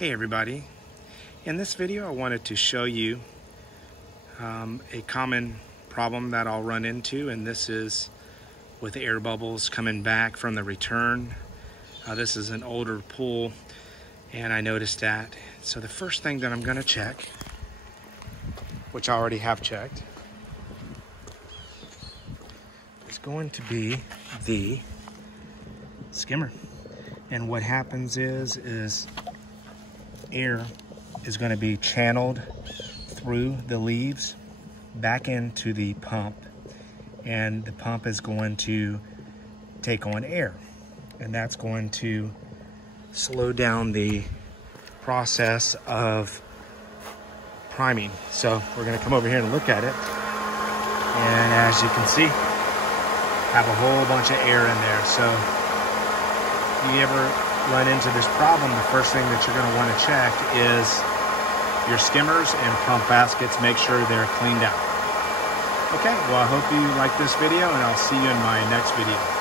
Hey everybody, in this video I wanted to show you a common problem that I'll run into, and this is with air bubbles coming back from the return. This is an older pool and I noticed that. So the first thing that I'm going to check, which I already have checked, is going to be the skimmer. And what happens is air is going to be channeled through the leaves back into the pump, and the pump is going to take on air, and that's going to slow down the process of priming. So we're going to come over here and look at it, and as you can see, have a whole bunch of air in there. So if you ever run into this problem, the first thing that you're going to want to check is your skimmers and pump baskets. Make sure they're cleaned out. Okay, well, I hope you like this video, and I'll see you in my next video.